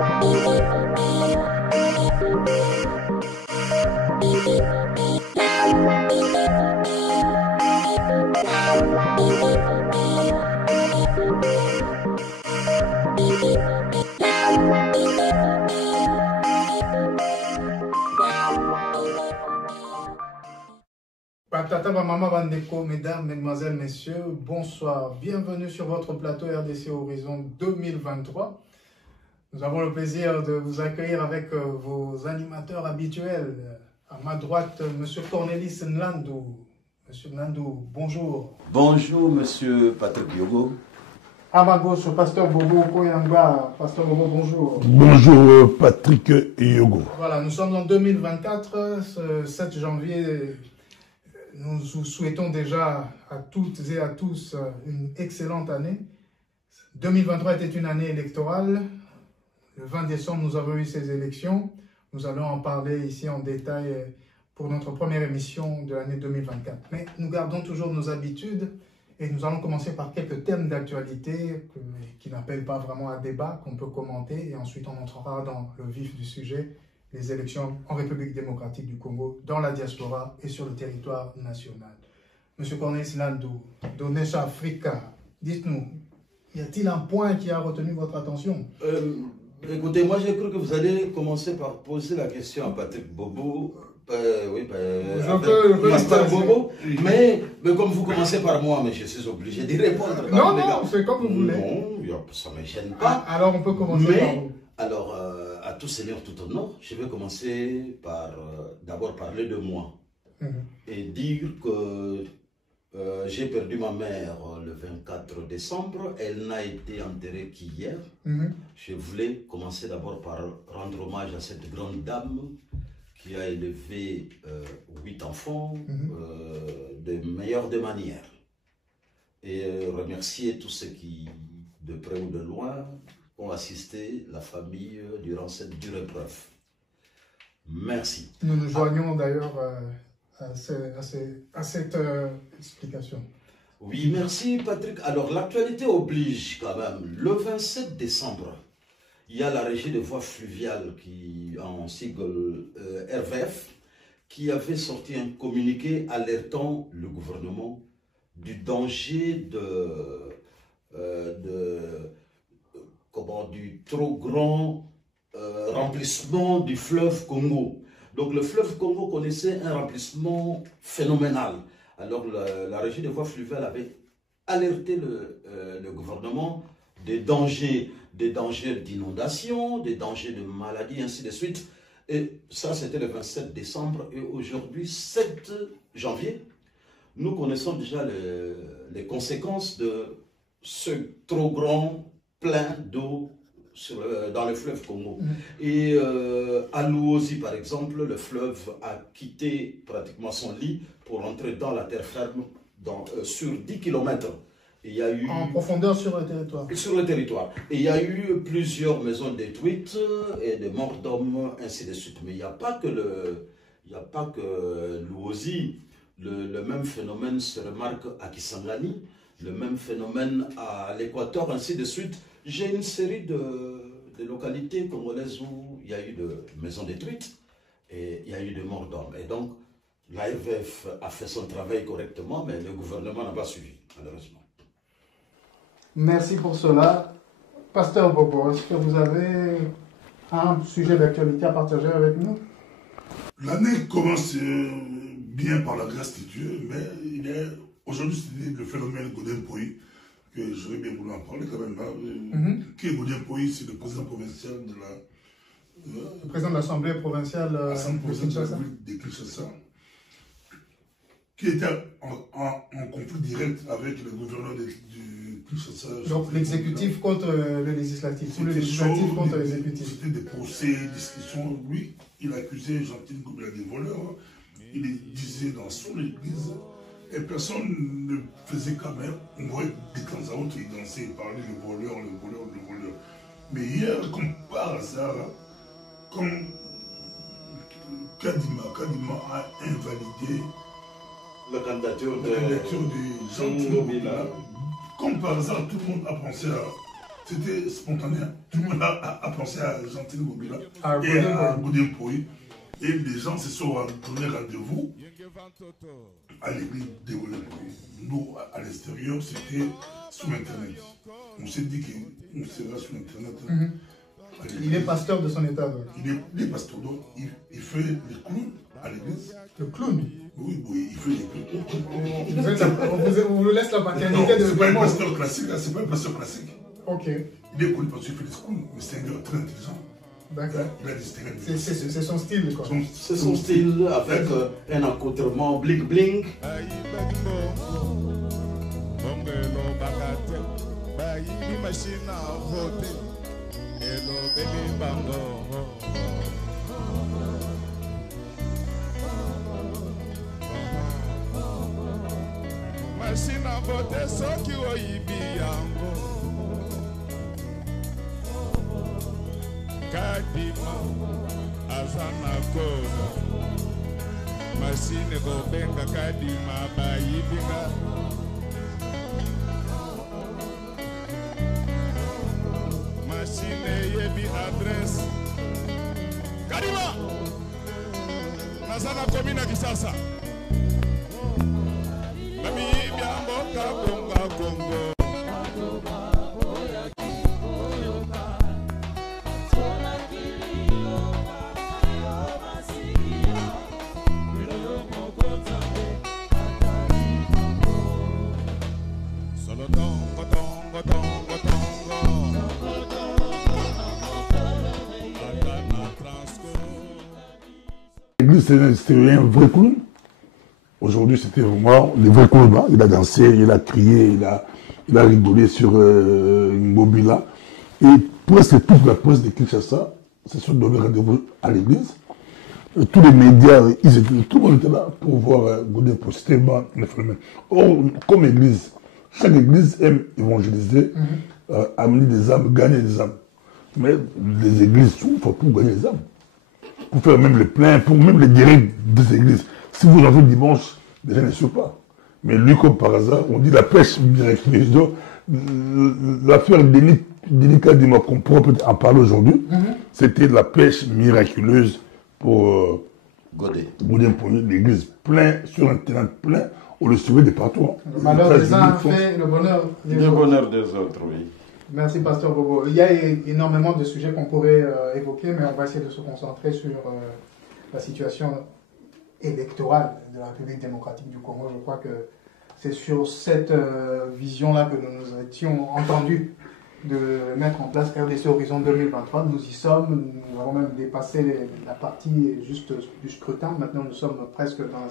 Patata Maman Bandeko, mesdames, mesdemoiselles, messieurs, bonsoir. Bienvenue sur votre plateau RDC Horizon 2023. Nous avons le plaisir de vous accueillir avec vos animateurs habituels. À ma droite, M. Cornelis Nlandou. M. Nlandou, bonjour. Bonjour, M. Patrick Yogo. À ma gauche, Pasteur Bobo Koyamba. Pasteur Bobo, bonjour. Bonjour, Patrick Yogo. Voilà, nous sommes en 2024, ce 7 janvier. Nous vous souhaitons déjà à toutes et à tous une excellente année. 2023 était une année électorale. Le 20 décembre, nous avons eu ces élections. Nous allons en parler ici en détail pour notre première émission de l'année 2024. Mais nous gardons toujours nos habitudes et nous allons commencer par quelques thèmes d'actualité qui n'appellent pas vraiment à débat, qu'on peut commenter, et ensuite on entrera dans le vif du sujet, les élections en République démocratique du Congo, dans la diaspora et sur le territoire national. Monsieur Cornelis Nlandou, Donesa Africa, dites-nous, y a-t-il un point qui a retenu votre attention? Écoutez, moi j'ai cru que vous allez commencer par poser la question à Patrick Bobo, Master Bobo, mais comme vous commencez par moi, mais je suis obligé d'y répondre. Non, c'est comme vous voulez. Non, ça ne me gêne pas. Alors on peut commencer par vous. Alors, à tout seigneur, tout honneur, je vais commencer par d'abord parler de moi et dire que j'ai perdu ma mère le 24 décembre. Elle n'a été enterrée qu'hier. Je voulais commencer d'abord par rendre hommage à cette grande dame qui a élevé 8 enfants de meilleure des manières. Et remercier tous ceux qui, de près ou de loin, ont assisté la famille durant cette dure épreuve. Merci. Nous nous joignons d'ailleurs à cette explication. Oui, merci Patrick. Alors l'actualité oblige quand même. Le 27 décembre, il y a la régie de voies fluviales qui, en sigle RVF, qui avait sorti un communiqué alertant le gouvernement du danger du trop grand remplissement du fleuve Congo. Donc le fleuve Congo connaissait un remplissement phénoménal. Alors la régie des voies fluviales avait alerté le gouvernement des dangers d'inondation, des dangers de maladies, ainsi de suite. Et ça, c'était le 27 décembre. Et aujourd'hui, 7 janvier, nous connaissons déjà les conséquences de ce trop grand plein d'eau dans le fleuve Congo. Et à Luozi, par exemple, le fleuve a quitté pratiquement son lit pour entrer dans la terre ferme sur 10 km. Il y a eu, en profondeur sur le territoire. Sur le territoire. Et il y a eu plusieurs maisons détruites et des morts d'hommes, ainsi de suite. Mais il n'y a pas que Luozi. Le même phénomène se remarque à Kisangani, le même phénomène à l'Équateur, ainsi de suite. J'ai une série de localités congolaises où il y a eu de maisons détruites et il y a eu de morts d'hommes. Et donc, la RVF a fait son travail correctement, mais le gouvernement n'a pas suivi, malheureusement. Merci pour cela. Pasteur Bobo, est-ce que vous avez un sujet d'actualité à partager avec nous? L'année commence bien par la grâce de Dieu, mais aujourd'hui c'est le phénomène Godin Poyi, que j'aurais bien voulu en parler quand même là. Qui est Godin Poyi? C'est le président provincial le président de l'Assemblée provinciale de Kinshasa, qui était en conflit direct avec le gouverneur du Kinshasa. Donc l'exécutif contre le législatif, ou le législatif contre l'exécutif. C'était des procès, des discussions. Lui, il accusait Jean-Claude Goubela des voleurs. Il les disait dans son église. Et personne ne faisait quand même. On voyait de temps à autre, il dansait, il parlait le voleur. Mais hier, comme par hasard, comme Kadima a invalidé la candidature de Jean-Claude Goubela, comme par hasard, tout le monde a pensé à C'était spontané. Tout le monde a pensé à Gentile Ngobila Ah, et à Godin Poy. Et les gens se sont donné rendez-vous à l'église de Godin Poy. Nous, à l'extérieur, c'était sur Internet. On s'est dit qu'on serait sur Internet. Il est pasteur de son état. Donc. Il est pasteur, donc il fait les clowns à l'église. Le clown. Oui, il fait les clowns. On vous laisse la paternité de c'est pas un pasteur classique, c'est pas un pasteur classique. Ok. Il est connu parce qu'il fait des clowns, mais c'est un gars très intelligent. D'accord. Il a des styles. C'est son style, quoi. C'est son style avec un accoutrement bling bling. Machine à voter, ceux qui ont eu biango. Kadima, Azana Koda. Machine go benga Kadima, Bayibinga. Machine yebi adresse. Kadima! Nazana Komina Kisasa. L'église, c'était un vrai clown. Aujourd'hui, c'était vraiment le vrai clown. Il a dansé, il a crié, il a rigolé sur Ngobila. Et presque toute la presse de Kinshasa se sont donné rendez-vous à l'église. Tous les médias, tout le monde était là pour voir Godin Poy. C'était vraiment un phénomène. Or, comme église, chaque église aime évangéliser, amener des âmes, gagner des âmes. Mais les églises souffrent pour gagner des âmes. Pour faire même les pleins, pour même les guérir des églises. Si vous en faites dimanche, les gens ne suivent pas. Mais lui, comme par hasard, on dit la pêche miraculeuse. L'affaire délicate du mois qu'on pourra peut-être en parler aujourd'hui, c'était la pêche miraculeuse pour Godin Poy, l'église plein, sur un terrain plein, on le suivait de partout. Le malheur des uns fait le bonheur des autres, oui. Merci, Pasteur Bobo. Il y a énormément de sujets qu'on pourrait évoquer, mais on va essayer de se concentrer sur la situation électorale de la République démocratique du Congo. Je crois que c'est sur cette vision-là que nous nous étions entendus de mettre en place RDC Horizon 2023. Nous y sommes, nous avons même dépassé la partie juste du scrutin. Maintenant, nous sommes presque dans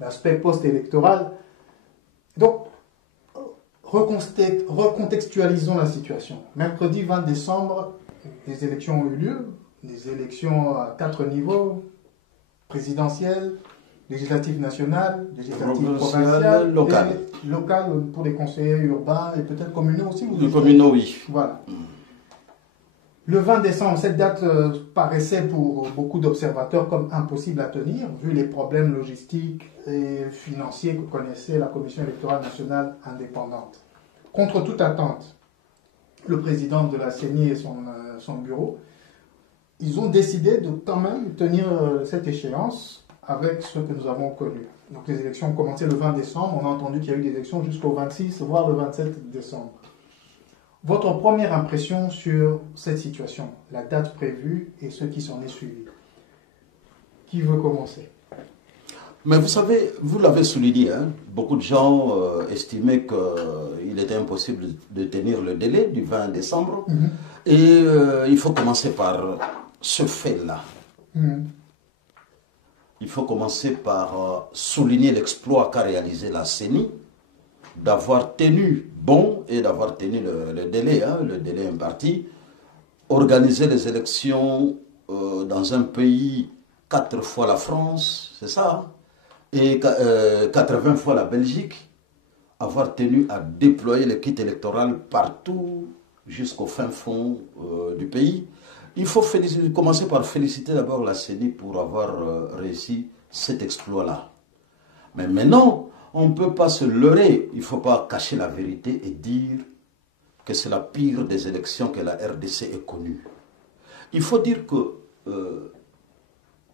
l'aspect post-électoral. Donc, recontextualisons la situation. Mercredi 20 décembre, les élections ont eu lieu, des élections à 4 niveaux, présidentielles, législatives nationales, législatives provinciales, locales pour les conseillers urbains et peut-être communaux aussi. Les communaux, oui. Voilà. Le 20 décembre, cette date paraissait pour beaucoup d'observateurs comme impossible à tenir, vu les problèmes logistiques et financiers que connaissait la Commission électorale nationale indépendante. Contre toute attente, le président de la CENI et son bureau, ils ont décidé de quand même tenir cette échéance avec ce que nous avons connu. Donc les élections ont commencé le 20 décembre, on a entendu qu'il y a eu des élections jusqu'au 26, voire le 27 décembre. Votre première impression sur cette situation, la date prévue et ce qui s'en est suivi. Qui veut commencer? Mais vous savez, vous l'avez souligné, hein, beaucoup de gens estimaient qu'il était impossible de tenir le délai du 20 décembre. Et il faut commencer par ce fait-là. Il faut commencer par souligner l'exploit qu'a réalisé la CENI, d'avoir tenu bon et d'avoir tenu le délai, le délai imparti, organiser les élections dans un pays 4 fois la France, c'est ça, et 80 fois la Belgique, avoir tenu à déployer le kit électoral partout jusqu'au fin fond du pays. Il faut commencer par féliciter d'abord la CENI pour avoir réussi cet exploit-là. Mais maintenant, on ne peut pas se leurrer, il ne faut pas cacher la vérité et dire que c'est la pire des élections que la RDC ait connue. Il faut dire que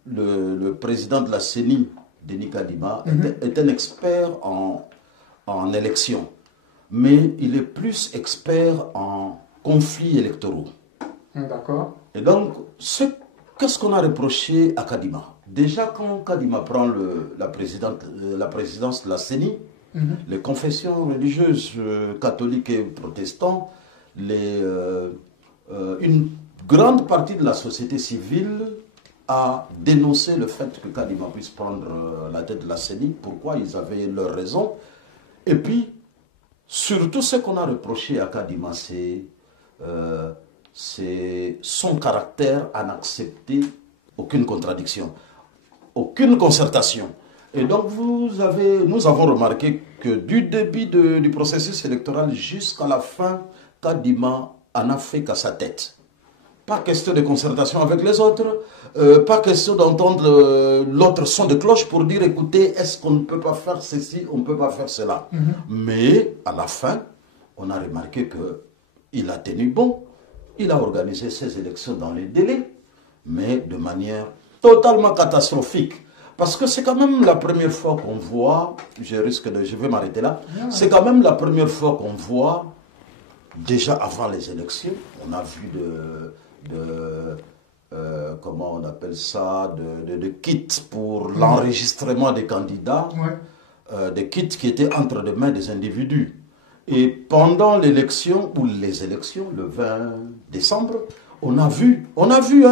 le président de la CENI, Denis Kadima, est un expert en élections, mais il est plus expert en conflits électoraux. D'accord. Et donc, qu'est-ce qu'on a reproché à Kadima? Déjà, quand Kadima prend la présidence de la CENI, les confessions religieuses catholiques et protestantes, une grande partie de la société civile a dénoncé le fait que Kadima puisse prendre la tête de la CENI. Pourquoi? Ils avaient leurs raisons. Et puis, surtout ce qu'on a reproché à Kadima, c'est son caractère à n'accepter aucune contradiction, aucune concertation. Et donc nous avons remarqué que du début du processus électoral jusqu'à la fin, Kadima en a fait qu'à sa tête. Pas question de concertation avec les autres, pas question d'entendre l'autre son de cloche pour dire écoutez, est-ce qu'on ne peut pas faire ceci, on ne peut pas faire cela. Mais à la fin, on a remarqué qu'il a tenu bon, il a organisé ses élections dans les délais, mais de manière totalement catastrophique. Parce que c'est quand même la première fois qu'on voit, je vais m'arrêter là, c'est quand même la première fois qu'on voit, déjà avant les élections, on a vu comment on appelle ça, de kits pour l'enregistrement des candidats, des kits qui étaient entre les mains des individus. Et pendant l'élection, ou les élections, le 20 décembre, on a vu,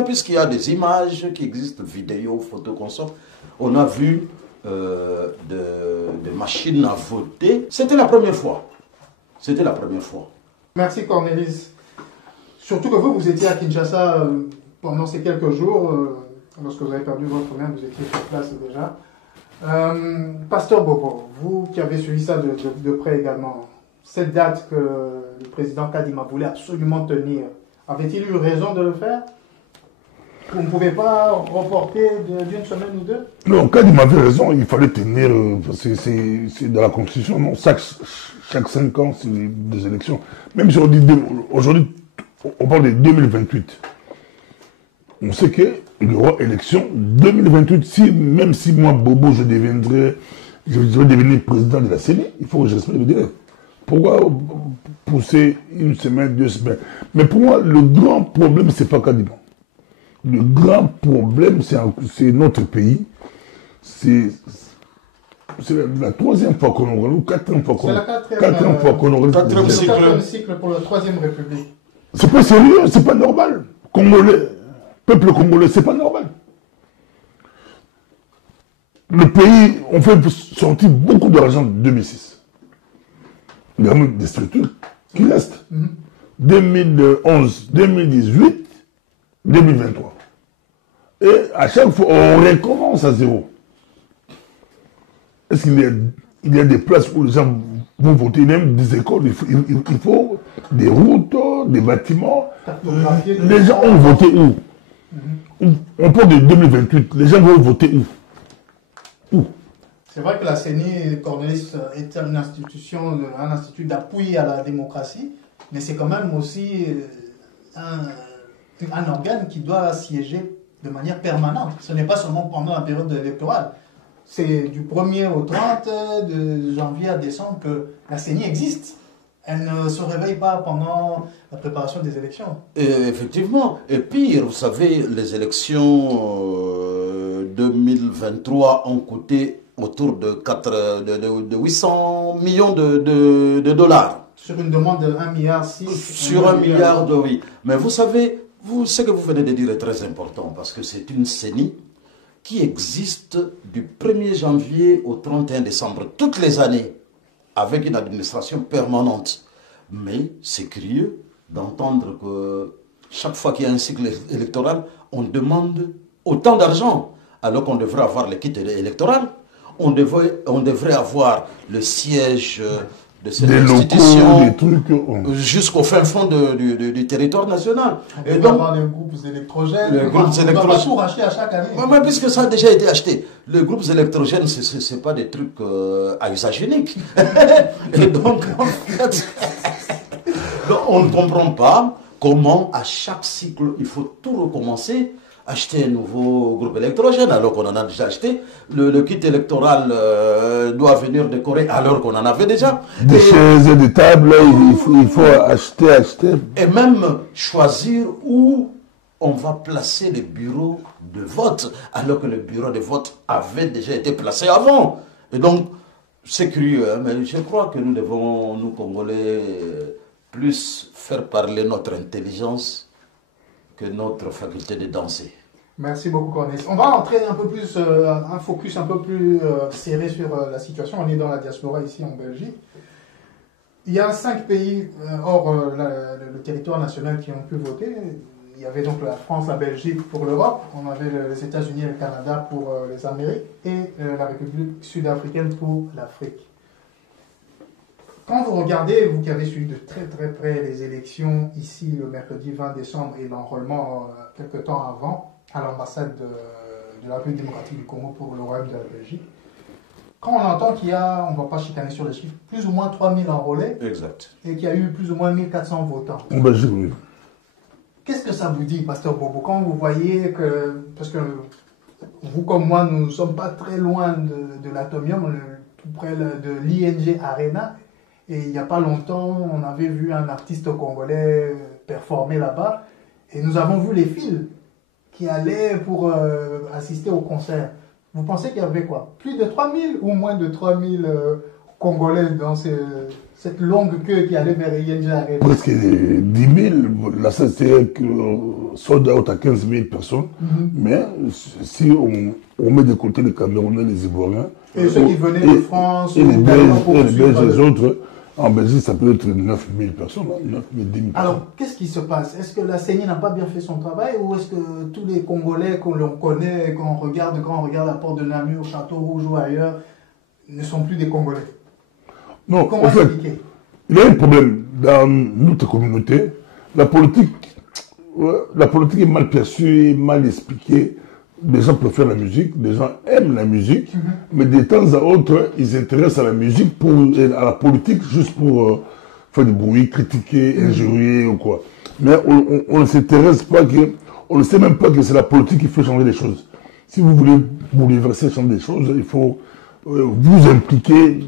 puisqu'il y a des images qui existent, vidéos, photos, consorts, on a vu des machines à voter. C'était la première fois. C'était la première fois. Merci Cornelis. Surtout que vous étiez à Kinshasa pendant ces quelques jours, lorsque vous avez perdu votre mère, vous étiez sur place déjà. Pasteur Bobo, vous qui avez suivi ça de près également, cette date que le président Kadima voulait absolument tenir, avait-il eu raison de le faire? Vous ne pouvez pas reporter d'une semaine ou deux? Non, Kadima avait raison, il fallait tenir, c'est dans la Constitution, non, chaque 5 ans, c'est des élections. Même si on dit, aujourd'hui, on parle de 2028. On sait qu'il y aura élection 2028, même si moi, Bobo, je vais devenir président de la CENI, il faut que je respecte le délai. Pourquoi pousser une semaine, 2 semaines? Mais pour moi, le grand problème, c'est pas Kadima. Le grand problème, c'est notre pays. C'est la 3e fois qu'on organise, ou 4e fois qu'on organise. C'est la 4e fois qu'on organise. Le 4e cycle pour la 3e République. C'est pas sérieux, c'est pas normal. Congolais, peuple congolais, c'est pas normal. Le pays, on fait sortir beaucoup d'argent de 2006. Il y a des structures qui restent. 2011, 2018, 2023. Et à chaque fois, on recommence à zéro. Est-ce qu'il y a des places où les gens vont voter, même des écoles, il faut des routes, des bâtiments. Les gens ont voté où? On parle de 2028, les gens vont voter où? C'est vrai que la CENI, Cornelis, est une institution, un institut d'appui à la démocratie, mais c'est quand même aussi un organe qui doit siéger de manière permanente. Ce n'est pas seulement pendant la période électorale. C'est du 1er au 30, de janvier à décembre, que la CENI existe. Elle ne se réveille pas pendant la préparation des élections. Et effectivement. Et pire, vous savez, les élections 2023 ont coûté autour de 800 millions de dollars. Sur une demande de 1,6 milliard. Sur 1 milliard, oui. Mais vous savez, ce que vous venez de dire est très important, parce que c'est une CENI qui existe du 1er janvier au 31 décembre, toutes les années, avec une administration permanente. Mais c'est curieux d'entendre que chaque fois qu'il y a un cycle électoral, on demande autant d'argent, alors qu'on devrait avoir l'équipe électorale. On devrait avoir le siège de cette institution jusqu'au fin fond du territoire national. Et donc, avoir les groupes électrogènes, on ne va pas tout racheter à chaque année. Mais puisque ça a déjà été acheté, les groupes électrogènes, ce n'est pas des trucs à usage unique. Et donc, en fait, on ne comprend pas comment à chaque cycle, il faut tout recommencer, acheter un nouveau groupe électrogène alors qu'on en a déjà acheté. Le kit électoral doit venir de Corée alors qu'on en avait déjà. Des chaises et des tables, il faut acheter. Et même choisir où on va placer les bureaux de vote alors que le bureau de vote avait déjà été placé avant. Et donc, c'est curieux, hein, mais je crois que nous devons, nous Congolais, plus faire parler notre intelligence que notre faculté de danser. Merci beaucoup, Cornelis. On va entrer un peu plus, un focus un peu plus serré sur la situation. On est dans la diaspora ici en Belgique. Il y a 5 pays hors le territoire national qui ont pu voter. Il y avait donc la France, la Belgique pour l'Europe, on avait les États-Unis et le Canada pour les Amériques et la République sud-africaine pour l'Afrique. Quand vous regardez, vous qui avez suivi de très très près les élections ici le mercredi 20 décembre et l'enrôlement quelques temps avant à l'ambassade de la République démocratique du Congo pour le royaume de la Belgique, quand on entend qu'il y a, on ne va pas chicaner sur les chiffres, plus ou moins 3000 enrôlés Exact. Et qu'il y a eu plus ou moins 1400 votants. En Belgique, oui. Qu'est-ce que ça vous dit, Pasteur Bobo, quand vous voyez que, parce que vous comme moi, nous ne sommes pas très loin de l'Atomium, tout près de l'ING Arena, et il n'y a pas longtemps, on avait vu un artiste congolais performer là-bas, et nous avons vu les files qui allaient pour assister au concert. Vous pensez qu'il y avait quoi? Plus de 3000 ou moins de 3000 Congolais dans cette longue queue qui allait vers ING Arena? Presque 10 000. La salle, c'est sold out à 15 000 personnes. Mais si on met de côté les Camerounais, les Ivoiriens. Et ceux qui venaient de France, et les Belges et les autres, en Belgique, ça peut être 9 000 personnes, 9 000, 10 000 personnes. Alors, qu'est-ce qui se passe? Est-ce que la CENI n'a pas bien fait son travail ou est-ce que tous les Congolais que l'on connaît, quand on regarde la porte de Namur, Château Rouge ou ailleurs, ne sont plus des Congolais? Non, comment en fait, expliquer? Il y a un problème dans notre communauté. La politique est mal perçue, mal expliquée. Les gens préfèrent la musique, les gens aiment la musique, mais de temps à autre, ils s'intéressent à la musique, à la politique, juste pour faire du bruit, critiquer, injurier ou quoi. Mais on ne s'intéresse pas, on ne sait même pas que c'est la politique qui fait changer les choses. Si vous voulez bouleverser, changer les choses, il faut vous impliquer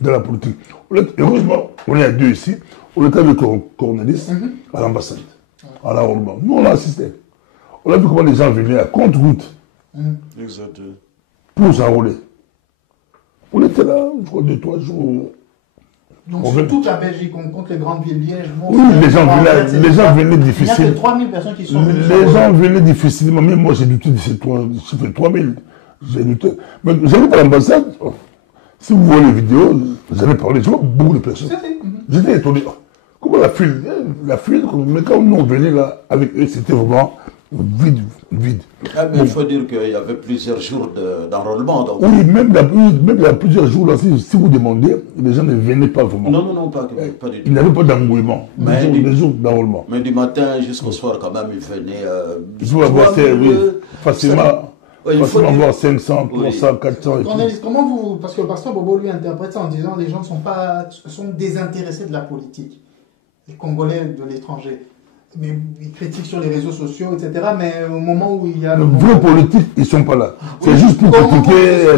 dans la politique. Heureusement, on est à deux ici. On était avec Cornelis à l'ambassade, à l'enrôlement. Nous, on a assisté. On a vu comment les gens venaient à compte-route pour s'enrôler. On était là, je crois, 2-3 jours. Donc, sur toute la Belgique, on compte les grandes villes, Liège, oui, les gens venaient difficilement. Il n'y a que 3000 personnes qui sont venues. Les gens venaient difficilement. Même moi, j'ai douté de ces 3000. J'ai douté. Mais j'allais à l'ambassade. Si vous voyez les vidéos, j'allais parler. Je vois beaucoup de personnes. J'étais étonné. Comment la file, mais quand nous on venait là avec eux, c'était vraiment vide. Ah, mais il faut dire qu'il y avait plusieurs jours d'enrôlement. Oui, même il y a plusieurs jours, là, si vous demandez, les gens ne venaient pas vraiment. Non, pas du tout. Il n'y avait pas d'engouement, des jours d'enrôlement. Mais du matin jusqu'au soir, quand même, ils venaient. Il faut avoir facilement avoir 500, 300, 400. Cornelis, comment vous, parce que le pasteur Bobo lui interprète ça en disant les gens sont désintéressés de la politique, les Congolais de l'étranger. Mais ils critiquent sur les réseaux sociaux, etc. Mais au moment où il y a le vrai politique, ils ne sont pas là. C'est juste pour critiquer.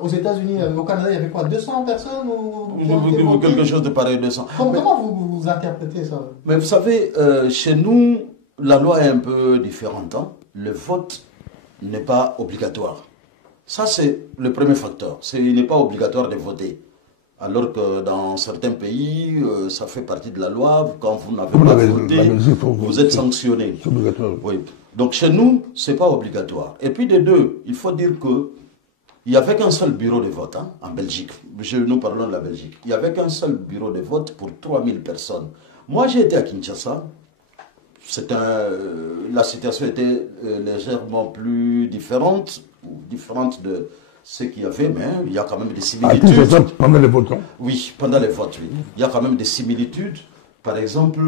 Aux États-Unis, au Canada, il y avait quoi, 200 personnes ou quelque chose de pareil, 200. Comment vous interprétez ça? Mais vous savez, chez nous, la loi est un peu différente. Hein. Le vote n'est pas obligatoire. Ça, c'est le premier facteur. Il n'est pas obligatoire de voter. Alors que dans certains pays, ça fait partie de la loi. Quand vous n'avez pas voté, vous êtes sanctionné. C'est obligatoire. Oui. Donc chez nous, ce n'est pas obligatoire. Et puis de deux, il faut dire qu'il n'y avait qu'un seul bureau de vote en Belgique. Nous parlons de la Belgique. Il n'y avait qu'un seul bureau de vote pour 3000 personnes. Moi, j'ai été à Kinshasa. La situation était légèrement plus différente de ce qu'il y avait, mais il y a quand même des similitudes. Pendant les votes, oui, pendant les votes, oui. Il y a quand même des similitudes. Par exemple,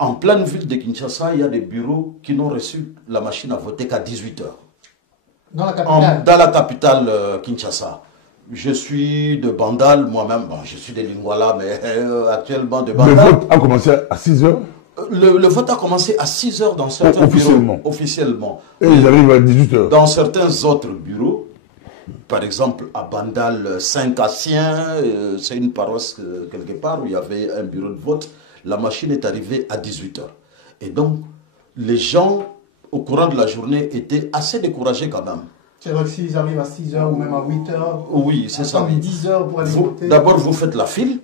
en pleine ville de Kinshasa, il y a des bureaux qui n'ont reçu la machine à voter qu'à 18h. Dans la capitale? Dans la capitale Kinshasa. Je suis de Bandal moi-même. Bon, je suis de Lingwala, mais actuellement de Le Bandal. vote a commencé à 6 heures Le vote a commencé à 6 heures dans certains officiellement. bureaux. Officiellement. Et ils arrivent à 18 heures. Dans certains autres bureaux, par exemple à Bandal, Saint-Cassien, c'est une paroisse quelque part où il y avait un bureau de vote. La machine est arrivée à 18 heures. Et donc, les gens, au courant de la journée, étaient assez découragés quand même. C'est vrai que s'ils arrivent à 6 heures ou même à 8 heures, Oui, c'est ça. 10 heures pour aller voter. D'abord, vous faites la file.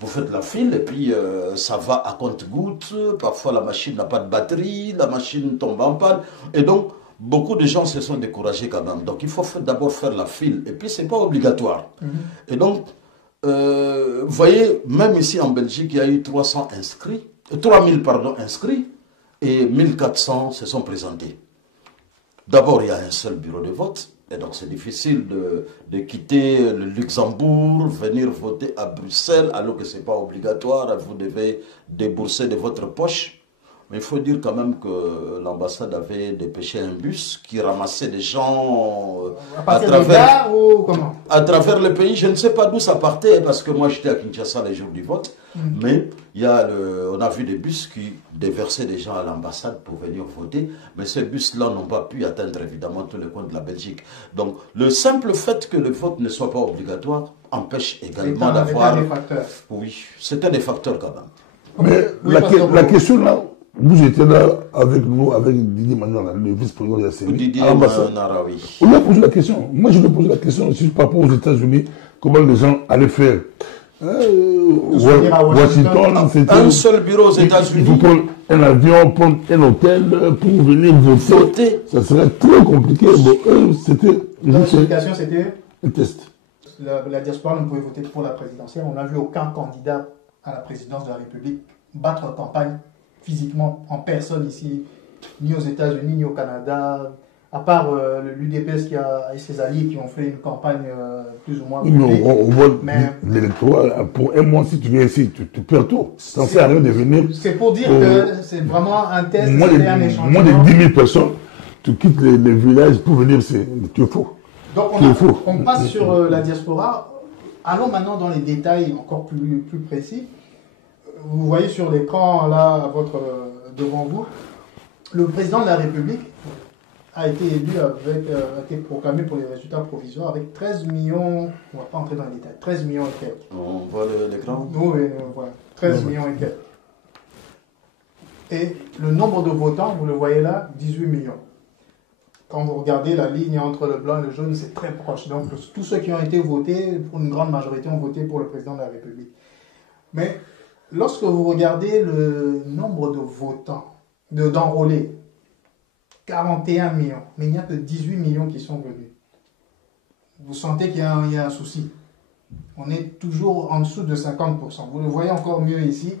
Vous faites la file et puis ça va à compte-gouttes. Parfois, la machine n'a pas de batterie, la machine tombe en panne. Et donc, beaucoup de gens se sont découragés quand même. Donc, il faut d'abord faire la file. Et puis, ce n'est pas obligatoire. Et donc, vous voyez, même ici en Belgique, il y a eu 3000 inscrits et 1400 se sont présentés. D'abord, il y a un seul bureau de vote. Et donc, c'est difficile de quitter le Luxembourg, venir voter à Bruxelles, alors que ce n'est pas obligatoire. Vous devez débourser de votre poche. Mais il faut dire quand même que l'ambassade avait dépêché un bus qui ramassait des gens à travers le pays. Je ne sais pas d'où ça partait, parce que moi j'étais à Kinshasa les jours du vote. Mais on a vu des bus qui déversaient des gens à l'ambassade pour venir voter. Mais ces bus-là n'ont pas pu atteindre évidemment tous les coins de la Belgique. Donc le simple fait que le vote ne soit pas obligatoire empêche également d'avoir... Oui, c'était des facteurs quand même. Mais la question là, vous étiez là avec nous, avec Didier Manara, le vice-président de la CENI. Didier Manara, oui. On lui a posé la question. Moi, je lui ai posé la question aussi par rapport aux États-Unis, comment les gens allaient faire. Washington, c'était un seul bureau aux États-Unis. Il faut prendre un avion, prendre un hôtel pour venir voter. Ça serait très compliqué. Bon, c'était. L'explication, c'était un test. La diaspora ne pouvait voter pour la présidentielle. On n'a vu aucun candidat à la présidence de la République battre campagne physiquement en personne ici, ni aux États-Unis, ni au Canada, à part l'UDPS qui a ses alliés qui ont fait une campagne plus ou moins. On voit l'électorat, pour un mois, si tu viens ici, tu perds tout. Ça ne sert à rien de venir. C'est pour dire que c'est vraiment un test, moins de 10 000 personnes, tu quittes les villages pour venir, tu es faux. Donc on passe sur la diaspora. Allons maintenant dans les détails encore plus précis. Vous voyez sur l'écran, là, devant vous, le président de la République a été élu, a été proclamé pour les résultats provisoires avec 13 millions, on ne va pas entrer dans les détails, 13 millions et quelques. On voit l'écran? Oui, voilà, 13 millions et quelques. Et le nombre de votants, vous le voyez là, 18 millions. Quand vous regardez la ligne entre le blanc et le jaune, c'est très proche. Donc tous ceux qui ont été votés, pour une grande majorité, ont voté pour le président de la République. Mais lorsque vous regardez le nombre de votants, d'enrôlés, 41 millions, mais il n'y a que 18 millions qui sont venus. Vous sentez qu'il y a un souci. On est toujours en dessous de 50%. Vous le voyez encore mieux ici.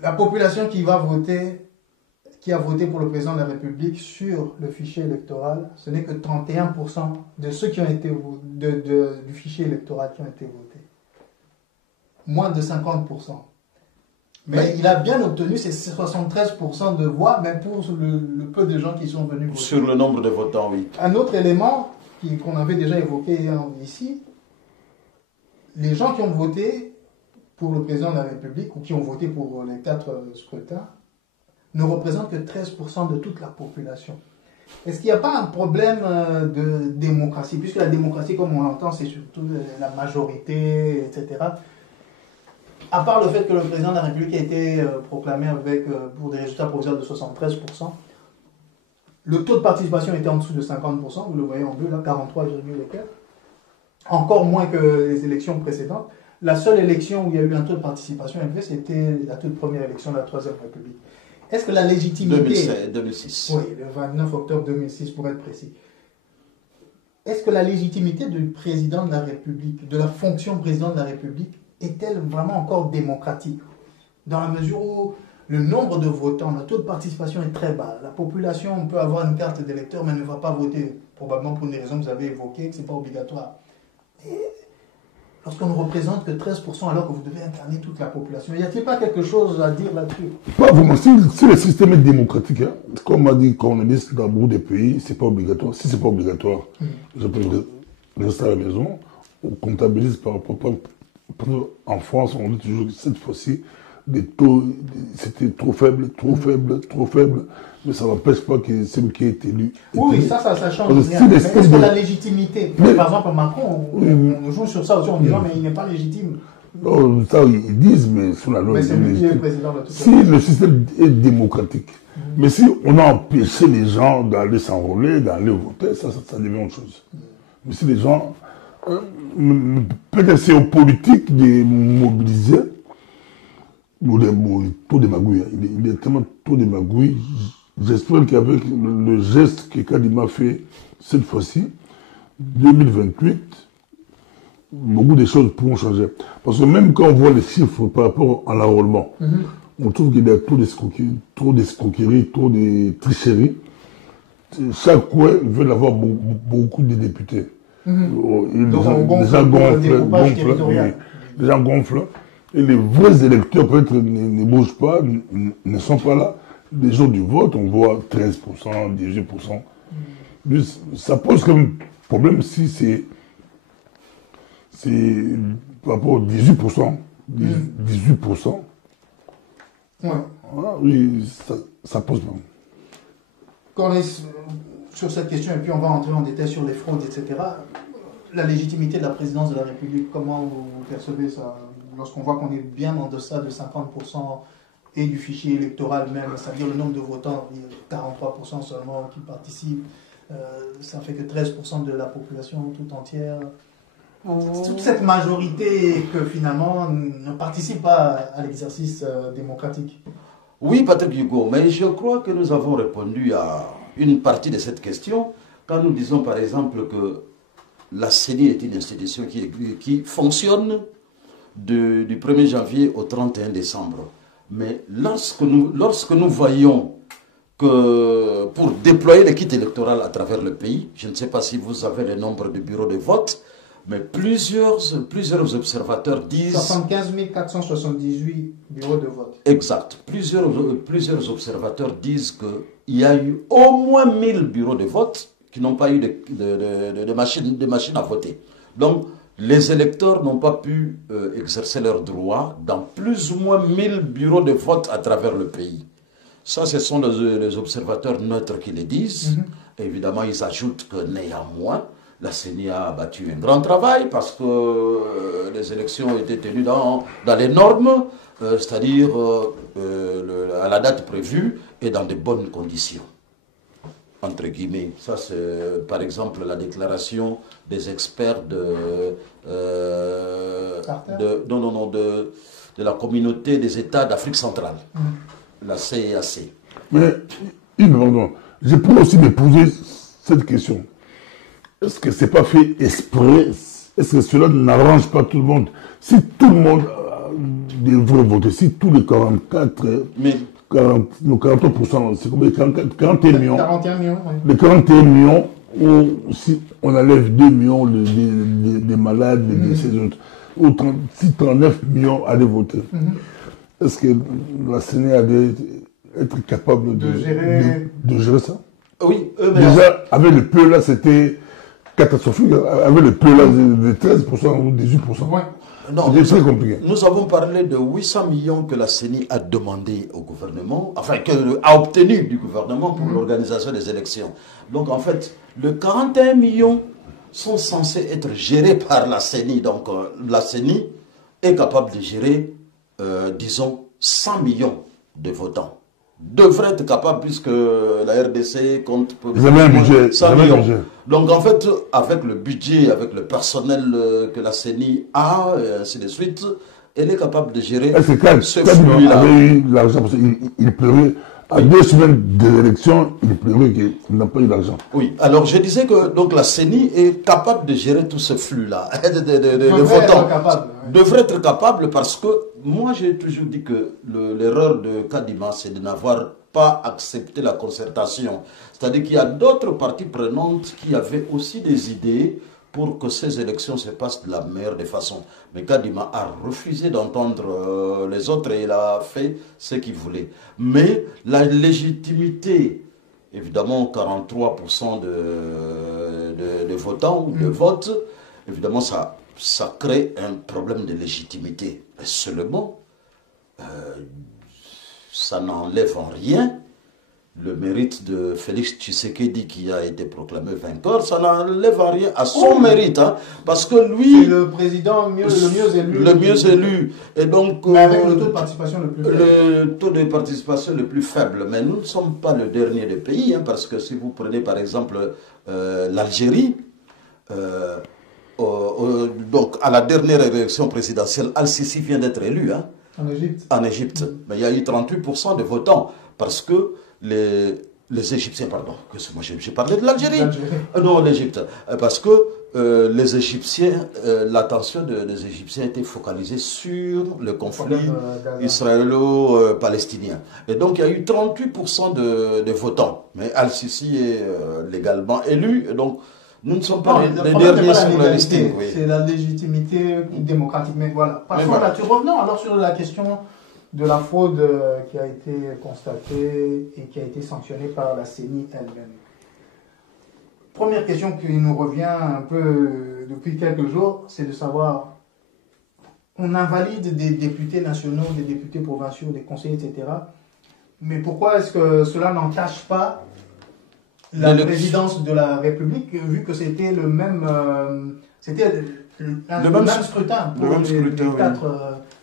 La population qui va voter, qui a voté pour le président de la République sur le fichier électoral, ce n'est que 31% de ceux qui ont été du fichier électoral qui ont été votés. Moins de 50%. Mais il a bien obtenu ces 73% de voix, même pour le peu de gens qui sont venus voter. Sur le nombre de votants, oui. Un autre élément qu'on avait déjà évoqué ici, les gens qui ont voté pour le président de la République, ou qui ont voté pour les 4 scrutins, ne représentent que 13% de toute la population. Est-ce qu'il n'y a pas un problème de démocratie? Puisque la démocratie, comme on l'entend, c'est surtout la majorité, etc. À part le fait que le président de la République a été proclamé pour des résultats provisoires de 73%, le taux de participation était en dessous de 50%, vous le voyez en bleu, là, 43,4%. Encore moins que les élections précédentes. La seule élection où il y a eu un taux de participation élevé, c'était la toute première élection de la Troisième République. Est-ce que la légitimité... 2006. Oui, le 29 octobre 2006 pour être précis. Est-ce que la légitimité du président de la République, de la fonction président de la République, est-elle vraiment encore démocratique? Dans la mesure où le nombre de votants, le taux de participation est très bas. La population peut avoir une carte d'électeur, mais ne va pas voter, probablement pour des raisons que vous avez évoquées, que ce n'est pas obligatoire. Et lorsqu'on ne représente que 13% alors que vous devez incarner toute la population? Y a-t-il pas quelque chose à dire là-dessus? Pas vraiment. Si le système est démocratique, hein, comme a dit Cornelis, dans beaucoup de pays, c'est pas obligatoire. Si c'est pas obligatoire, je peux rester à la maison. On comptabilise par rapport. En France, on dit toujours que cette fois-ci, les taux, c'était trop faible. Mais ça n'empêche pas que celui qui est élu. Oui, ça change rien. Mais est-ce que la légitimité, par exemple, Macron, on joue sur ça aussi en disant, mais il n'est pas légitime. Non, ça, ils disent, mais sous la loi. Mais c'est lui qui est président de tout ça. Si le système est démocratique, mais si on a empêché les gens d'aller s'enrôler, d'aller voter, ça devient autre chose. Mais si les gens. Peut-être c'est aux politiques de mobiliser. Tout des magouilles. Il est tellement tout des magouilles. J'espère qu'avec le geste que Kadima fait cette fois-ci, 2028, beaucoup de choses pourront changer. Parce que même quand on voit les chiffres par rapport à l'enrôlement, on trouve qu'il y a trop d'escroqueries, trop de tricheries. Chaque coin veut avoir beaucoup de députés. Les gens gonflent. Et les vrais électeurs, peut-être, ne bougent pas, ne sont pas là. Les jours du vote, on voit 13%, 18%. Ça pose comme problème si c'est par rapport aux 18%. 18%. Ouais. Ah, oui, ça pose problème. Quand on est sur cette question, et puis on va entrer en détail sur les fraudes, etc., la légitimité de la présidence de la République, comment vous percevez ça? Lorsqu'on voit qu'on est bien en deçà de 50% et du fichier électoral même, c'est-à-dire le nombre de votants, 43% seulement qui participent, ça fait que 13% de la population tout entière. Toute cette majorité que finalement ne participe pas à l'exercice démocratique. Oui, Patrick Hugo, mais je crois que nous avons répondu à une partie de cette question quand nous disons par exemple que la CENI est une institution qui fonctionne du 1er janvier au 31 décembre. Mais lorsque nous voyons que pour déployer le kit électoral à travers le pays, je ne sais pas si vous avez le nombre de bureaux de vote, mais plusieurs observateurs disent... 75 478 bureaux de vote. Exact. Plusieurs observateurs disent qu'il y a eu au moins 1000 bureaux de vote qui n'ont pas eu de machines à voter. Donc, les électeurs n'ont pas pu exercer leurs droits dans plus ou moins 1000 bureaux de vote à travers le pays. Ça, ce sont les observateurs neutres qui le disent. Évidemment, ils ajoutent que néanmoins, la CENI a battu un grand travail parce que les élections ont été tenues dans les normes, c'est-à-dire à la date prévue et dans de bonnes conditions. Entre guillemets. Ça, c'est par exemple la déclaration des experts de la communauté des États d'Afrique centrale, la CEAC. Mais, je peux aussi me poser cette question. Est-ce que ce n'est pas fait exprès? Est-ce que cela n'arrange pas tout le monde? Si tout le monde devrait voter, si tous les 43%, c'est combien? 41 millions. 41 millions, oui. Les 41 millions, ou si on enlève 2 millions des malades, des décès, ou si 39 millions allaient voter, est-ce que la CENI allait être capable de gérer ça? Oui. Déjà, avec le peu là, c'était catastrophique. Avec le peu là de 13% ou 18%. Ouais. C'est très compliqué. Nous avons parlé de 800 millions que la CENI a demandé au gouvernement, enfin, a obtenu du gouvernement pour l'organisation des élections. Donc, en fait, les 41 millions sont censés être gérés par la CENI. Donc, la CENI est capable de gérer, disons, 100 millions de votants. Devrait être capable puisque la RDC compte pour 100 millions. Donc en fait, avec le budget, avec le personnel que la CENI a, et ainsi de suite, elle est capable de gérer ce flux-là. avait eu l'argent parce qu'il pleurait. À 2 semaines de l'élection, il pleurait qu'il n'a pas eu d'argent. Oui, alors je disais que donc, la CENI est capable de gérer tout ce flux-là, de votants. Devrait être capable parce que moi j'ai toujours dit que l'erreur de Kadima, c'est de n'avoir pas accepté la concertation. C'est-à-dire qu'il y a d'autres parties prenantes qui avaient aussi des idées pour que ces élections se passent de la meilleure des façons. Mais Kadima a refusé d'entendre les autres et il a fait ce qu'il voulait. Mais la légitimité, évidemment 43% de votants ou de votes, évidemment ça crée un problème de légitimité. Mais seulement, ça n'enlève en rien le mérite de Félix Tshisekedi qui a été proclamé vainqueur, ça n'enlève en rien à son mérite, hein, parce que lui... C'est le président le mieux élu. Le mieux élu. Et donc, mais avec le taux de participation le plus faible. Le taux de participation le plus faible. Mais nous ne sommes pas le dernier des pays, hein, parce que si vous prenez par exemple l'Algérie, donc à la dernière élection présidentielle, Al-Sisi vient d'être élu, hein, en Égypte. En Égypte. Mais il y a eu 38% de votants, parce que les Égyptiens, pardon, moi j'ai parlé de l'Algérie. Non, l'Égypte. Parce que les Égyptiens, l'attention des Égyptiens était focalisée sur le conflit israélo-palestinien. Et donc il y a eu 38% de votants. Mais Al-Sisi est légalement élu. Et donc nous ne sommes pas les derniers sur la liste. Oui. C'est la légitimité démocratique. Mais voilà. Passons là-dessus. Revenons alors sur la question de la fraude qui a été constatée et qui a été sanctionnée par la CENI elle-même. Première question qui nous revient un peu depuis quelques jours, c'est de savoir, on invalide des députés nationaux, des députés provinciaux, des conseillers, etc. Mais pourquoi est-ce que cela n'entache pas la présidence de la République, vu que c'était le même, même scrutin pour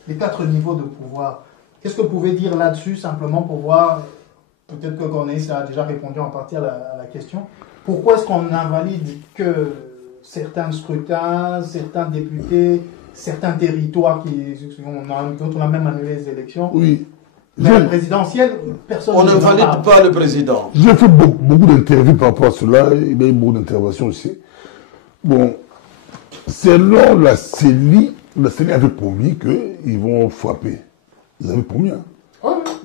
les quatre niveaux de pouvoir. Qu'est-ce que vous pouvez dire là-dessus, simplement pour voir, peut-être que Cornelis a déjà répondu en partie à la question, pourquoi est-ce qu'on invalide que certains scrutins, certains députés, certains territoires dont on a même annulé les élections? Oui. Mais la présidentielle, personne on ne valide pas le président. J'ai fait beaucoup d'interviews par rapport à cela, il y a eu beaucoup d'interventions aussi. Bon, selon la CENI avait promis qu'ils vont frapper. Ils avaient promis, hein.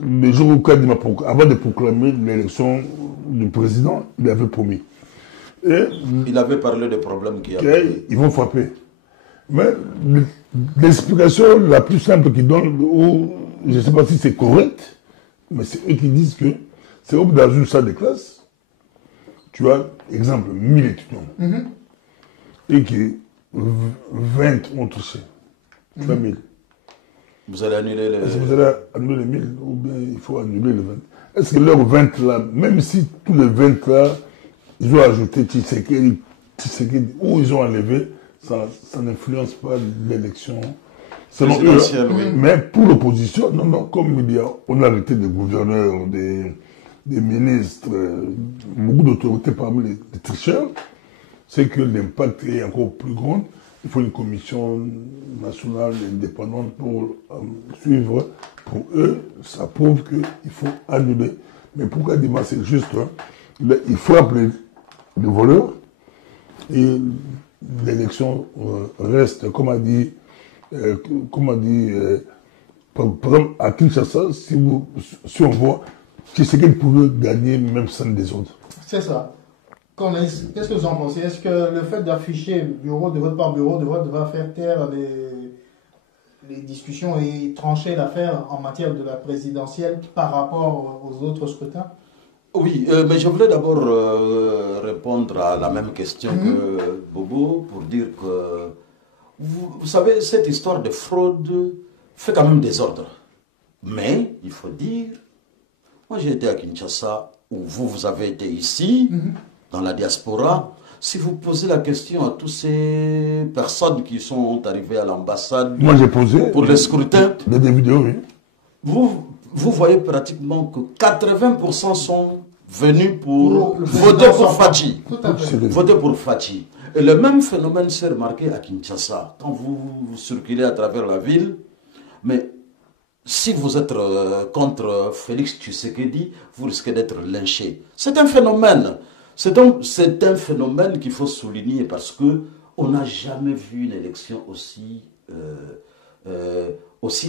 Le jour où Kadima, avant de proclamer l'élection du président, il avait promis. Et il avait parlé des problèmes qu'il y avait. Ils vont frapper. Mais l'explication la plus simple qu'ils donnent, je ne sais pas si c'est correct, mais c'est eux qui disent que c'est comme dans une salle de classe, tu as, exemple, 1000 étudiants, et que 20 ont touché, 20 000. Vous allez annuler les... Est-ce que vous allez annuler les 1000 ou bien il faut annuler les 20? Est-ce que leurs 20 là, même si tous les 20 là, ils ont ajouté Tshisekedi, ou ils ont enlevé, ça n'influence pas l'élection selon eux. Oui. Mais pour l'opposition, non, comme il y a, on a arrêté des gouverneurs, des ministres, beaucoup d'autorités parmi les tricheurs, c'est que l'impact est encore plus grand. Il faut une commission nationale indépendante pour suivre. Pour eux, ça prouve qu'il faut annuler. Mais pourquoi dire c'est juste, hein, il frappe les voleurs et l'élection reste, comme a dit, par exemple, à Kinshasa, si on voit, c'est qu'elle pouvait gagner même sans des autres. C'est ça. Qu'est-ce que vous en pensez? Est-ce que le fait d'afficher bureau de vote par bureau de vote va faire taire les discussions et trancher l'affaire en matière de la présidentielle par rapport aux autres scrutins? Oui, mais je voulais d'abord répondre à la même question que Bobo pour dire que, vous savez, cette histoire de fraude fait quand même désordre. Mais, il faut dire, moi j'ai été à Kinshasa, où vous avez été ici, dans la diaspora. Si vous posez la question à toutes ces personnes qui sont arrivées à l'ambassade pour les scrutins, des vidéos, oui. Vous voyez pratiquement que 80% sont venus pour voter pour Fachi. Voter pour Fachi. Et le même phénomène s'est remarqué à Kinshasa. Quand vous circulez à travers la ville, mais si vous êtes contre Félix Tshisekedi, vous risquez d'être lynché. C'est un phénomène. C'est un phénomène qu'il faut souligner parce qu'on n'a jamais vu une élection aussi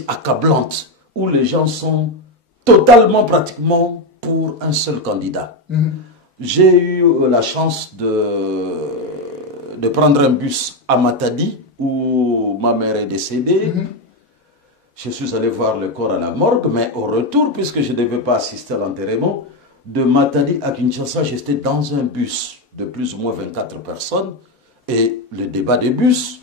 accablante, où les gens sont totalement, pratiquement, pour un seul candidat. J'ai eu la chance de prendre un bus à Matadi, où ma mère est décédée. Je suis allé voir le corps à la morgue, mais au retour, puisque je ne devais pas assister à l'enterrement, de Matadi à Kinshasa, j'étais dans un bus de plus ou moins 24 personnes, et le débat des bus.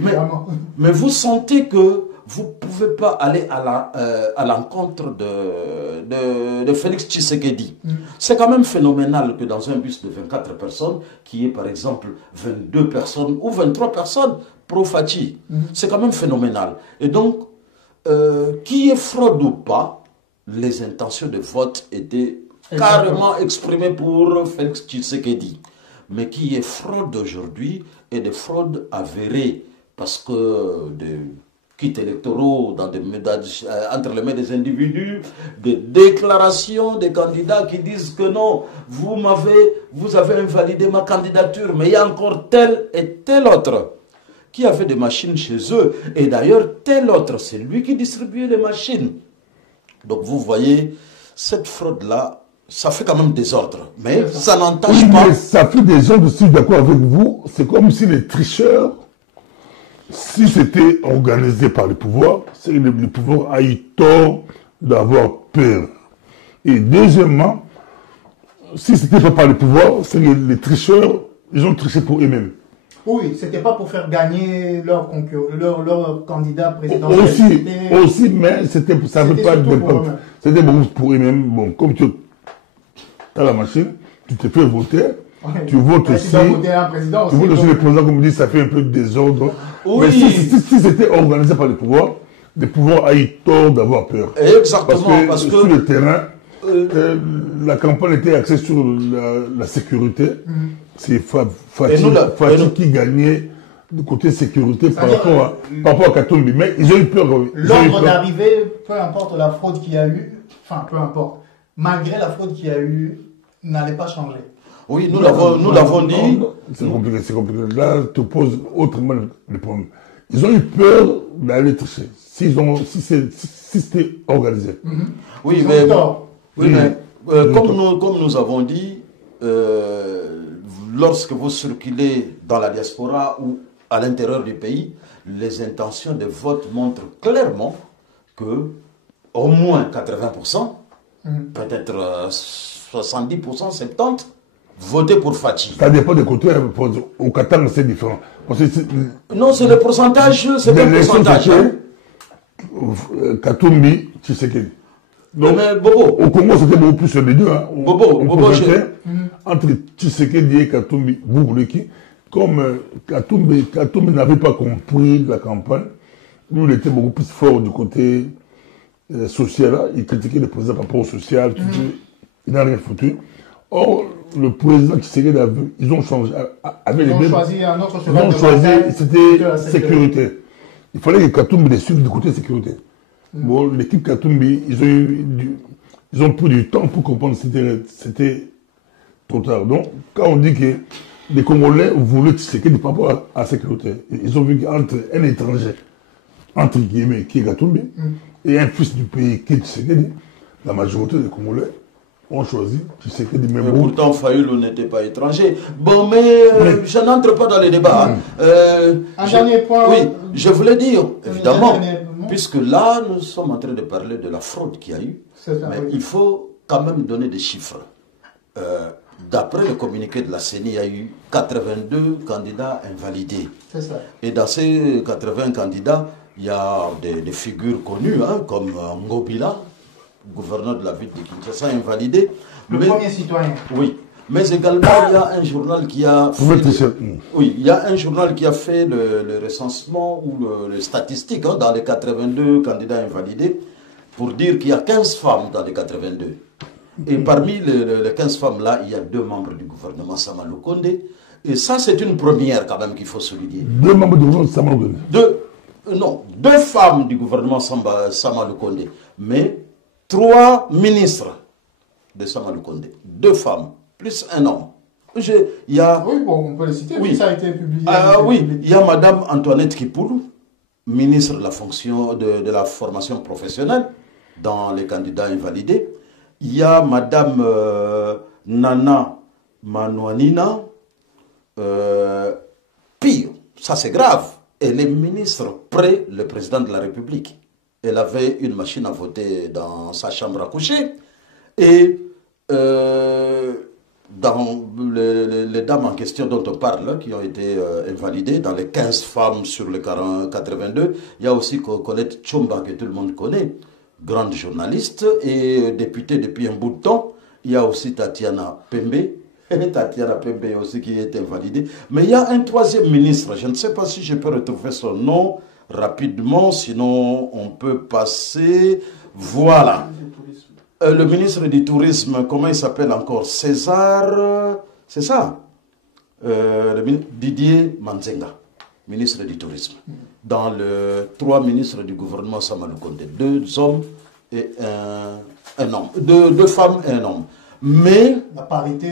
Mais vous sentez que vous ne pouvez pas aller à l'encontre de Félix Tshisekedi. C'est quand même phénoménal que dans un bus de 24 personnes, qui est par exemple 22 personnes ou 23 personnes pro-Fachi, c'est quand même phénoménal. Et donc, qui est fraude ou pas, les intentions de vote étaient carrément exprimées pour Félix Tshisekedi. Mais qui est fraude aujourd'hui est des fraudes avérées, parce que des kits électoraux dans entre les mains des individus, des déclarations des candidats qui disent que non, vous avez invalidé ma candidature, mais il y a encore tel et tel autre qui avait des machines chez eux. Et d'ailleurs, tel autre, c'est lui qui distribuait les machines. Donc vous voyez, cette fraude-là, ça fait quand même désordre. Mais ça n'entache pas. Mais ça fait désordre, je suis d'accord avec vous. C'est comme si les tricheurs, si c'était organisé par le pouvoir, c'est que le pouvoir a eu tort d'avoir peur. Et deuxièmement, si c'était pas par le pouvoir, c'est que les tricheurs, ils ont triché pour eux-mêmes. Oui, c'était pas pour faire gagner leur candidat présidentiel. Aussi, mais c'était ça veut pas être c'était beaucoup pour eux-mêmes. Bon, comme tu as la machine, tu te fais voter, tu votes aussi. Tu votes aussi le président, comme dit, ça fait un peu de désordre. Oui. Mais si c'était organisé par le pouvoir a eu tort d'avoir peur. Exactement, parce que sur le terrain, la campagne était axée sur la sécurité. C'est Fachi qui gagnait du côté sécurité par rapport à Katumbi. Mais ils ont eu peur. L'ordre d'arrivée, peu importe la fraude qu'il y a eu, enfin peu importe, malgré la fraude qu'il y a eu, n'allait pas changer. Oui, nous l'avons dit. C'est compliqué. Là, tu poses autrement le problème. Ils ont eu peur d'aller tricher. Si c'était organisé. Oui, mais comme nous avons dit, lorsque vous circulez dans la diaspora ou à l'intérieur du pays, les intentions de vote montrent clairement que au moins 80%, peut-être 70%, 70%, voter pour Fachi. Ça dépend des côtés. Au Qatar, c'est différent. Non, c'est le pourcentage. C'est le pourcentage. Katumbi, Tshisekedi. Donc, mais Bobo. Au Congo, c'était beaucoup plus sur les deux. Hein. Bobo, entre Tshisekedi et Katumbi, vous voulez qui? Comme Katumbi n'avait pas compris la campagne, nous, il était beaucoup plus fort du côté social. Là. Il critiquait le président par rapport au social. Il n'a rien foutu. Or, le président Tshisekedi, ils ont changé. Ils ont choisi un autre cheval de bataille. C'était sécurité. Il fallait que Katumbi les suive du côté sécurité. Bon, l'équipe Katumbi, ils ont pris du temps pour comprendre que c'était trop tard. Donc, quand on dit que les Congolais voulaient Tshisekedi par rapport à la sécurité, ils ont vu qu'entre un étranger, entre guillemets, qui est Katumbi, et un fils du pays qui est Tshisekedi, la majorité des Congolais ont choisi Tshisekedi. Mais pourtant, Fayoulou n'était pas étranger. Bon, mais je n'entre pas dans les débats. Un dernier point. Oui, je voulais dire, évidemment, puisque là, nous sommes en train de parler de la fraude qu'il y a eu, mais il faut quand même donner des chiffres. D'après le communiqué de la CENI, il y a eu 82 candidats invalidés. C'est ça. Et dans ces 80 candidats, il y a des figures connues, hein, comme Ngobila, gouverneur de la ville de Kinshasa, invalidé. Premier citoyen. Oui. Mais également, il y a un journal qui a fait, il y a un journal qui a fait le recensement ou les statistiques hein, dans les 82 candidats invalidés pour dire qu'il y a 15 femmes dans les 82. Et parmi les 15 femmes-là, il y a 2 membres du gouvernement Sama Lukonde. Et ça, c'est une première quand même qu'il faut souligner. 2 membres du gouvernement Sama Lukonde. 2 femmes du gouvernement Sama Lukonde. Mais 3 ministres de Sama Lukonde. 2 femmes, plus un homme. Oui, bon, on peut les citer, oui. Ça a été publié. Oui, il y a Madame Antoinette Kipoulou, ministre de la fonction de la formation professionnelle dans les candidats invalidés. Il y a Madame Nana Manouanina, ça c'est grave. Elle est ministre près le président de la République. Elle avait une machine à voter dans sa chambre à coucher. Et dans les dames en question dont on parle, qui ont été invalidées, dans les 15 femmes sur les 82, il y a aussi Colette Tchomba, que tout le monde connaît, grande journaliste et députée depuis un bout de temps. Il y a aussi Tatiana Pembe. Tatiana Pembe aussi qui est invalidée. Mais il y a un troisième ministre, je ne sais pas si je peux retrouver son nom rapidement, sinon on peut passer. Voilà. Le ministre du Tourisme, comment il s'appelle encore? César, c'est ça? Didier Manzenga, ministre du Tourisme. Dans les 3 ministres du gouvernement Samalou Condé, 2 hommes et un homme. 2 femmes et un homme. Mais la parité,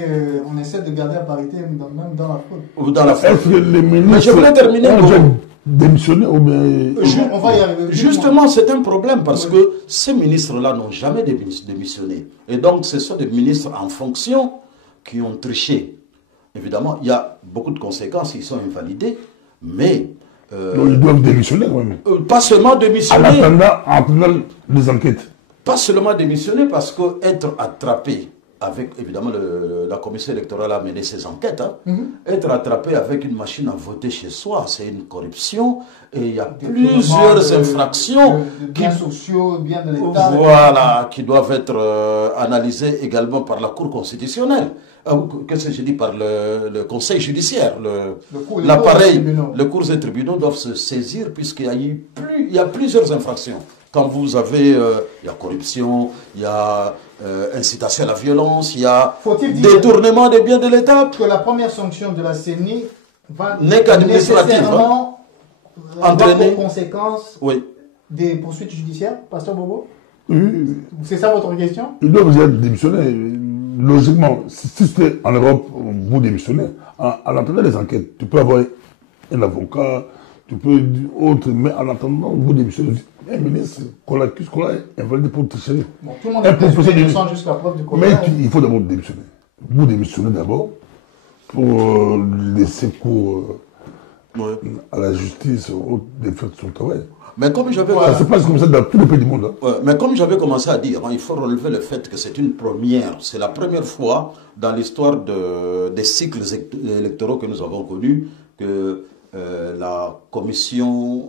on essaie de garder la parité même dans la fraude. Dans la fraude. Est-ce que les ministres... Mais je voulais terminer démissionner ou bien... On va y arriver. Justement, c'est un problème parce que ces ministres-là n'ont jamais démissionné. Et donc, ce sont des ministres en fonction qui ont triché. Évidemment, il y a beaucoup de conséquences, ils sont invalidés, mais... donc, ils doivent démissionner quand même. Pas seulement démissionner. En attendant les enquêtes. Pas seulement démissionner parce qu'être attrapé avec, évidemment, la commission électorale a mené ses enquêtes. Être attrapé avec une machine à voter chez soi, c'est une corruption. Et il y a plusieurs infractions biens sociaux, biens de l'État. Voilà, qui doivent être analysées également par la Cour constitutionnelle. Qu'est-ce que je dis par le Conseil judiciaire? L'appareil, les cours et tribunaux doivent se saisir puisqu'il y a plusieurs infractions. Quand vous avez, il y a corruption, il y a incitation à la violence, il y a détournement des biens de l'État. Que la première sanction de la CENI va nécessairement entraîner pour conséquence des poursuites judiciaires, Pasteur Bobo? C'est ça votre question? Ils doivent déjà démissionner. Logiquement, si c'était en Europe, vous démissionnez. En attendant les enquêtes, tu peux avoir un avocat, tu peux autre, mais en attendant, vous démissionnez. Un ministre qu'on l'accuse, qu'on l'a invalidé pour tricher. Bon, tout le monde est innocent jusqu'à preuve du contraire. Mais il faut d'abord démissionner. Vous démissionnez d'abord pour laisser cours à la justice de faire son travail. Mais comme j'avais... Ça se passe comme ça dans tous les pays du monde. Mais comme j'avais commencé à dire, il faut relever le fait que c'est une première. C'est la première fois dans l'histoire des cycles électoraux que nous avons connus que la commission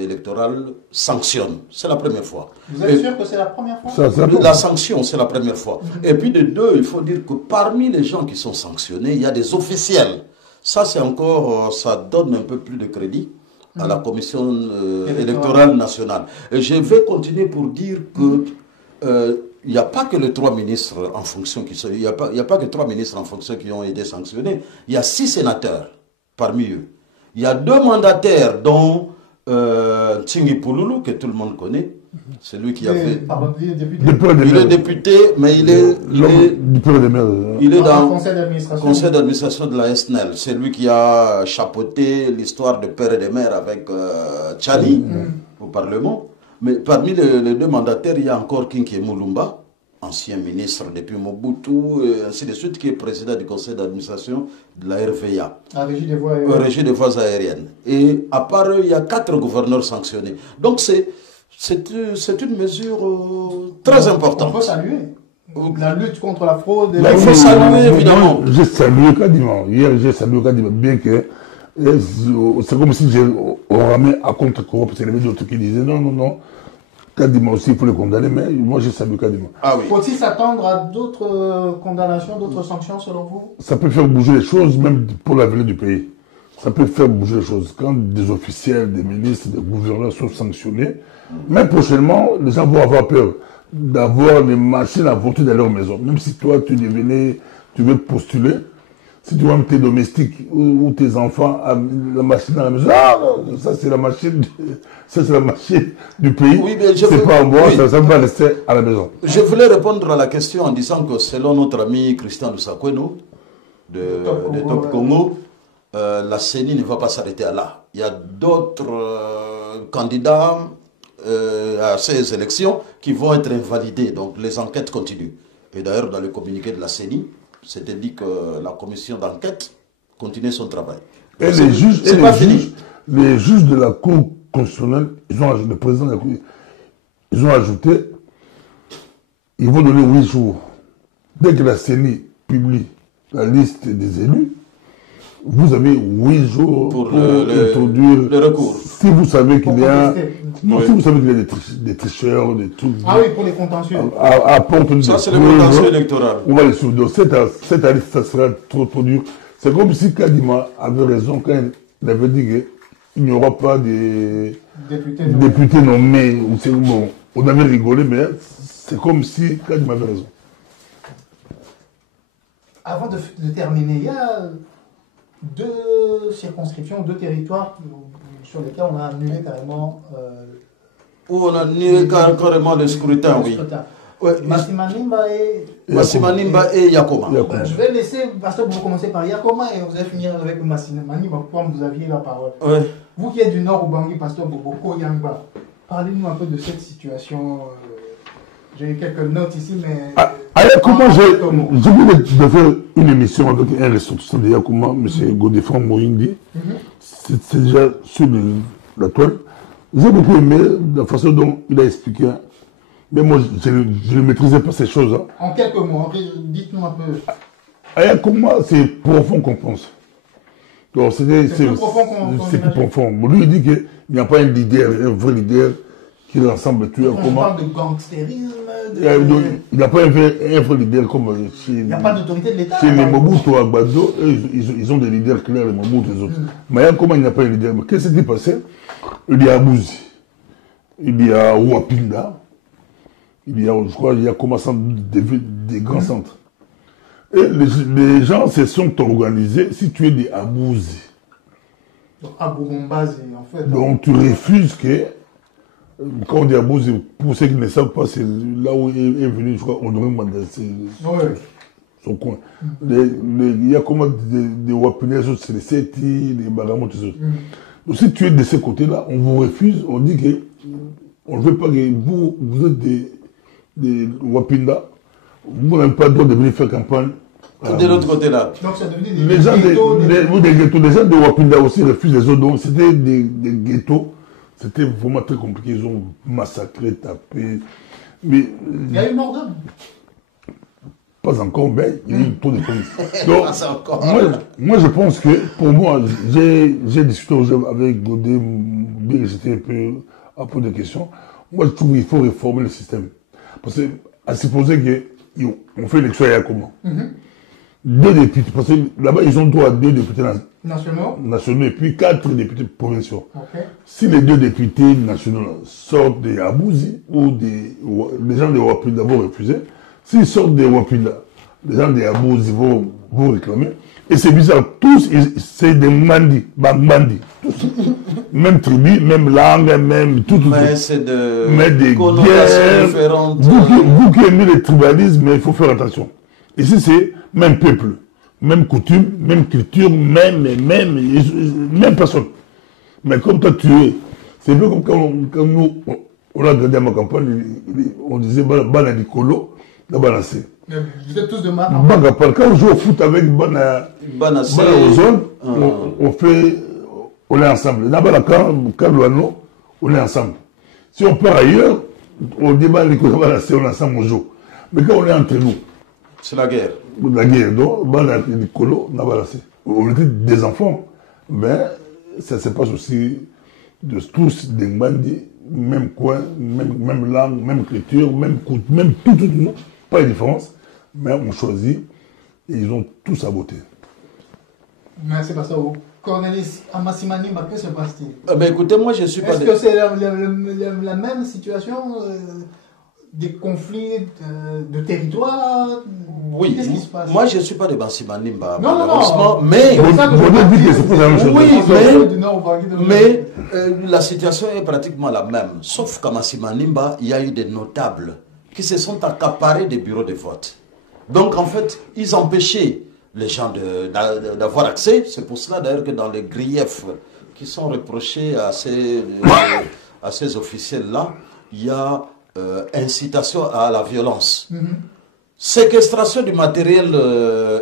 électorale sanctionne. C'est la première fois. Vous êtes sûr que c'est la première fois? La sanction, c'est la première fois. Et puis de deux, il faut dire que parmi les gens qui sont sanctionnés, il y a des officiels. Ça, c'est encore, ça donne un peu plus de crédit à la commission électorale nationale. Et je vais continuer pour dire que il n'y a pas que les 3 ministres en fonction qui sont, il n'y a pas que 3 ministres en fonction qui ont été sanctionnés. Il y a 6 sénateurs parmi eux. Il y a 2 mandataires, dont Tchingi Pouloulou, que tout le monde connaît. C'est lui qui a fait... Il est député, mais il est dans le conseil d'administration de la SNEL. C'est lui qui a chapeauté l'histoire de père et de mère avec Tchani au Parlement. Mais parmi les 2 mandataires, il y a encore Kinki Moulumba, ancien ministre depuis Mobutu, et ainsi de suite, qui est président du conseil d'administration de la RVA. La Régie des voies aériennes. Régie des voies aériennes. Et à part eux, il y a 4 gouverneurs sanctionnés. Donc c'est une mesure très importante. On peut saluer la lutte contre la fraude. Il faut saluer, évidemment. J'ai salué quasiment. Hier, j'ai salué quasiment, bien que c'est comme si on ramait à contre-cour, parce qu'il y avait d'autres qui disaient non. Quasiment aussi, il faut les condamner, mais moi j'ai salué quasiment. Faut-il s'attendre à d'autres condamnations, d'autres sanctions selon vous? Ça peut faire bouger les choses, même pour l'avenir du pays. Ça peut faire bouger les choses. Quand des officiels, des ministres, des gouverneurs sont sanctionnés, même prochainement, les gens vont avoir peur d'avoir des machines à voter dans leur maison. Même si toi, tu veux postuler, si tu vois tes domestiques ou tes enfants à la machine à la maison, ça c'est la machine du pays, oui, c'est pas en bois, ça va rester à la maison. Je voulais répondre à la question en disant que selon notre ami Christian Lusakweno de Top Congo, la CENI ne va pas s'arrêter à là. Il y a d'autres candidats à ces élections qui vont être invalidés, donc les enquêtes continuent. Et d'ailleurs dans le communiqué de la CENI, c'était dit que la commission d'enquête continuait son travail. Et les juges, les juges de la Cour constitutionnelle, le président de la Cour, ils ont ajouté, ils vont donner 8 jours. Dès que la CENI publie la liste des élus, vous avez 8 jours pour introduire le recours. Si vous savez qu'il y a... Non, oui. si vous savez qu'il y a des tricheurs, des trucs... Ah oui, pour les contentieux. Ça, c'est le contentieux électoral. On va les soulever. Cette année, ça sera trop dur. C'est comme si Kadima avait raison quand il avait dit qu'il n'y aura pas de députés nommés. Bon, on avait rigolé, mais c'est comme si Kadima avait raison. Avant de terminer, il y a 2 circonscriptions, 2 territoires sur lesquels on a annulé carrément... Où on a annulé carrément le scrutin, oui. Ouais, Massimanimba et Yakoma. Je vais laisser, Pasteur, vous commencer par Yakoma et vous allez finir avec Massimanimba, comme vous aviez la parole. Ouais. Vous qui êtes du Nord Ubangi, Pasteur Boboko Yangba, parlez-nous un peu de cette situation. J'ai eu quelques notes ici, mais... Yakoma, j'ai voulu de faire une émission avec un ressortissant de Yakoma, M. Godefran Moïndi. C'est déjà sur la toile. J'ai beaucoup aimé la façon dont il a expliqué. Mais moi, je ne maîtrisais pas ces choses. Hein. En quelques mots, dites-nous un peu. Yakoma, c'est profond qu'on pense. C'est plus profond. Lui, il dit qu'il n'y a pas un leader, un vrai leader qui rassemble tout. On parle de gangstérisme. Il n'y a pas un vrai leader comme chez... Il n'y a pas d'autorité de l'État. Chez les Mobutu à Gbado, ils ont des leaders clairs, les Mobutu et les autres. Mais Yakoma, il n'y a pas un leader. Mais qu'est-ce qui s'est passé? Il y a Abouzi, il y a Ouapinda, il y a, je crois, il y a comme des grands centres. Et les gens se sont organisés, si tu es des Abouzi. Donc, Abougombazi, en fait. Donc, tu refuses que, quand on dit Abouzi, pour ceux qui ne savent pas, c'est là où est venu, je crois, Honoré Mandela, son coin. Il y a comme des Ouapinda, c'est les Seti, les Bagamot, tout ça. Donc, si tu es de ce côté-là, on vous refuse, on dit qu'on ne veut pas que vous êtes des Wapinda, vous n'avez pas le droit de venir faire campagne. De l'autre côté-là. Donc, ça devient des ghettos. Des ghettos. Les gens de Wapinda aussi refusent les autres. Donc, c'était des ghettos. C'était vraiment très compliqué. Ils ont massacré, tapé. Mais, il y a eu mort d'homme. Pas encore, mais il y a eu trop de police. Donc, moi, je pense que, pour moi, j'ai discuté avec Godet, j'étais un peu à peu de questions. Moi, je trouve qu'il faut réformer le système. Parce que, à supposer qu'on fait l'élection à Yakoma. 2 députés, parce que là-bas, ils ont droit à 2 députés nationaux et puis 4 députés provinciaux. Okay. Si les 2 députés nationaux sortent des Abouzi ou les gens des Wapinda vont refuser, s'ils sortent des Wapinda, les gens des Abouzi vont réclamer. Et c'est bizarre, tous, c'est des Mandi, tous. Même tribu, même langue, même tout. Mais c'est mais des guerres différentes. Vous qui aimez le tribalisme, il faut faire attention. Ici, c'est même peuple, même coutume, même culture, même personne. Mais comme toi, tu es, c'est un peu comme quand nous, on a gagné à ma campagne, on disait Banadikolo, la Banassé. Vous êtes tous de Mac. Quand on joue au foot avec Banassé, on est ensemble. Là-bas, quand Luano, on est ensemble. Si on part ailleurs, on débat les Banassé, on est ensemble, on joue. Mais quand on est entre nous, c'est la guerre. La guerre, donc, on était des enfants, mais ça se passe aussi de tous des bandits, même coin, même langue, même culture, même tout, pas de différence, mais on choisit et ils ont tout saboté. Merci, Pasteur. Cornelis Amassimanimba, que se passe-t-il? Écoutez, moi je suis pas... Est-ce que c'est la même situation des conflits de territoire? Oui, qu'est-ce qui se passe? Moi je ne suis pas de Massimanimba, malheureusement, mais... Mais la situation est pratiquement la même, sauf qu'à Massimanimba, il y a eu des notables qui se sont accaparés des bureaux de vote. Donc en fait, ils empêchaient les gens d'avoir accès. C'est pour cela d'ailleurs que dans les griefs qui sont reprochés à ces officiels-là, il y a incitation à la violence, séquestration du matériel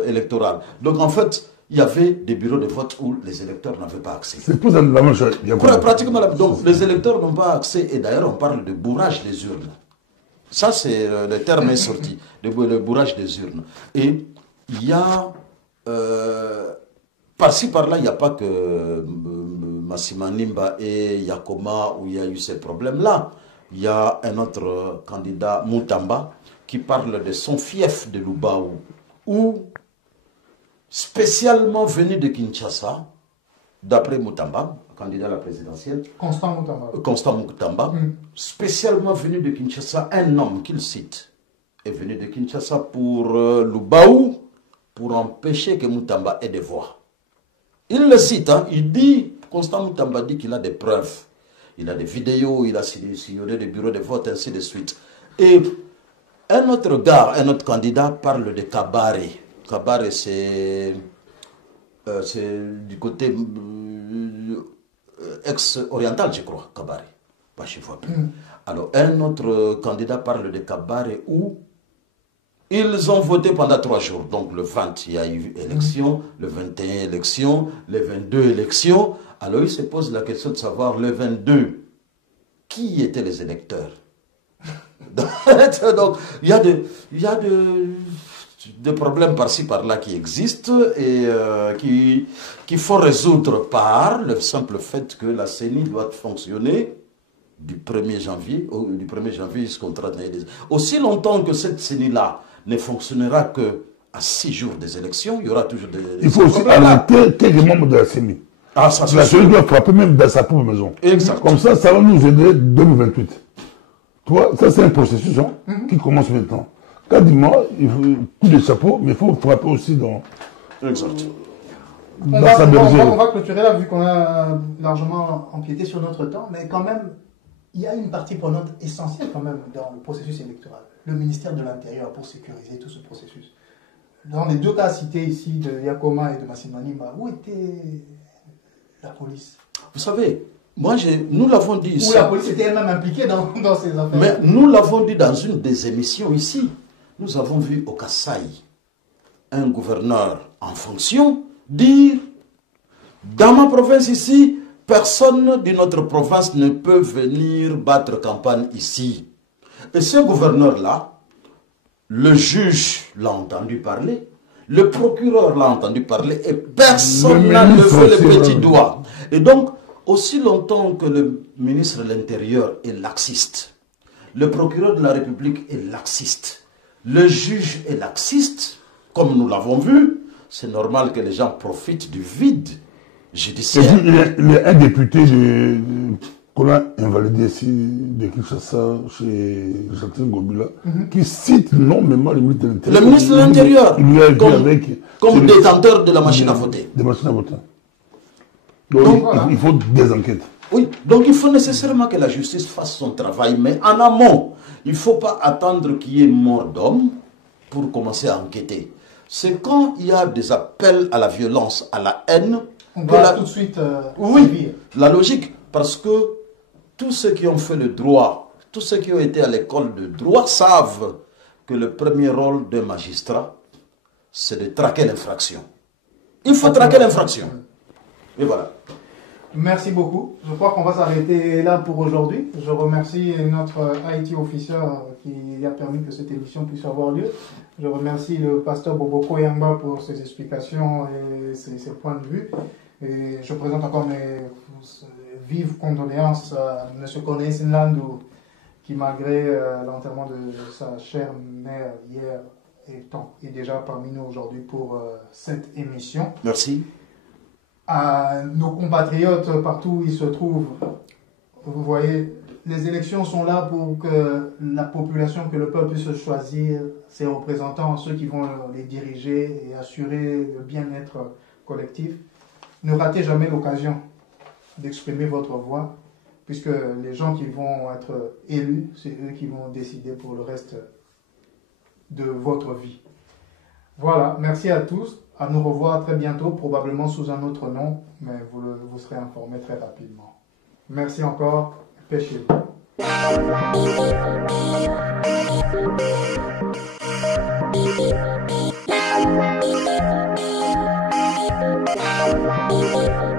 électoral. Donc en fait, il y avait des bureaux de vote où les électeurs n'avaient pas accès. C'est pour la même chose. Pratiquement donc les électeurs n'ont pas accès, et d'ailleurs on parle de bourrage des urnes. Ça c'est le terme est sorti, le bourrage des urnes. Et il y a, par-ci par-là, il n'y a pas que Massima Nimba et Yakoma où il y a eu ces problèmes-là. Il y a un autre candidat, Moutamba, qui parle de son fief de Lubaou, où spécialement venu de Kinshasa, d'après Moutamba, candidat à la présidentielle, Constant Moutamba, spécialement venu de Kinshasa, un homme qu'il cite, est venu de Kinshasa pour Lubaou, pour empêcher que Moutamba ait des voix. Il le cite, hein, il dit, Constant Moutamba dit qu'il a des preuves. Il a des vidéos, il a signé des bureaux de vote, ainsi de suite. Et un autre gars, un autre candidat parle de Kabare. Kabare, c'est du côté ex-oriental, je crois, Kabare. Bah, je ne vois plus. Alors, un autre candidat parle de Kabare où ils ont voté pendant 3 jours. Donc, le 20, il y a eu élection, le 21, élection, le 22, élection. Alors, il se pose la question de savoir, le 22, qui étaient les électeurs? Donc, il y a des problèmes par-ci, par-là qui existent et qu'il faut résoudre par le simple fait que la CENI doit fonctionner du 1er janvier, jusqu'au 31 décembre. Aussi longtemps que cette CENI-là ne fonctionnera que à 6 jours des élections, il y aura toujours des... Il faut aussi arrêter quelques membres de la CENI. Ah, ça, la CENI doit frapper même dans sa propre maison. Exact. Comme ça va nous aider 2028. Tu vois, ça c'est un processus qui commence maintenant. Quasiment, il faut coup de chapeau, mais il faut frapper aussi dans... Exact. On va clôturer là, vu qu'on a largement empiété sur notre temps, mais quand même, il y a une partie prenante essentielle quand même dans le processus électoral. Le ministère de l'Intérieur pour sécuriser tout ce processus. Dans les 2 cas cités ici, de Yakoma et de Massima Nimba, où était la police? Vous savez, nous l'avons dit ici. Où la police était elle-même impliquée dans ces affaires. Mais nous l'avons dit dans une des émissions ici. Nous avons vu au Kasaï un gouverneur en fonction dire « Dans ma province ici, personne de notre province ne peut venir battre campagne ici. » Et ce gouverneur-là, le juge l'a entendu parler, le procureur l'a entendu parler et personne n'a levé le petit doigt. Et donc, aussi longtemps que le ministre de l'Intérieur est laxiste, le procureur de la République est laxiste, le juge est laxiste, comme nous l'avons vu, c'est normal que les gens profitent du vide judiciaire. Il y a un député qu'on a invalidé ici, de Kinshasa, chez Jacqueline Gobila, qui cite nommément le ministre de l'Intérieur. Le ministre de l'Intérieur, comme détenteur de la machine à voter. Des machines à voter. Donc voilà. Il faut des enquêtes. Oui, donc il faut nécessairement que la justice fasse son travail, mais en amont, il ne faut pas attendre qu'il y ait mort d'homme pour commencer à enquêter. C'est quand il y a des appels à la violence, à la haine... On doit tout de suite oui, la logique, parce que tous ceux qui ont fait le droit, tous ceux qui ont été à l'école de droit savent que le premier rôle d'un magistrat, c'est de traquer l'infraction. Il faut traquer l'infraction. Et voilà. Merci beaucoup. Je crois qu'on va s'arrêter là pour aujourd'hui. Je remercie notre IT officer qui a permis que cette émission puisse avoir lieu. Je remercie le pasteur Boboko Yamba pour ses explications et ses points de vue. Et je présente encore mes vives condoléances à M. Cornelis Nlandou qui, malgré l'enterrement de sa chère mère hier, est déjà parmi nous aujourd'hui pour cette émission. Merci. À nos compatriotes partout où ils se trouvent, vous voyez, les élections sont là pour que la population, que le peuple puisse choisir ses représentants, ceux qui vont les diriger et assurer le bien-être collectif. Ne ratez jamais l'occasion d'exprimer votre voix, puisque les gens qui vont être élus, c'est eux qui vont décider pour le reste de votre vie. Voilà, merci à tous. À nous revoir très bientôt, probablement sous un autre nom, mais vous serez informés très rapidement. Merci encore. Pêchez-vous. Thank you.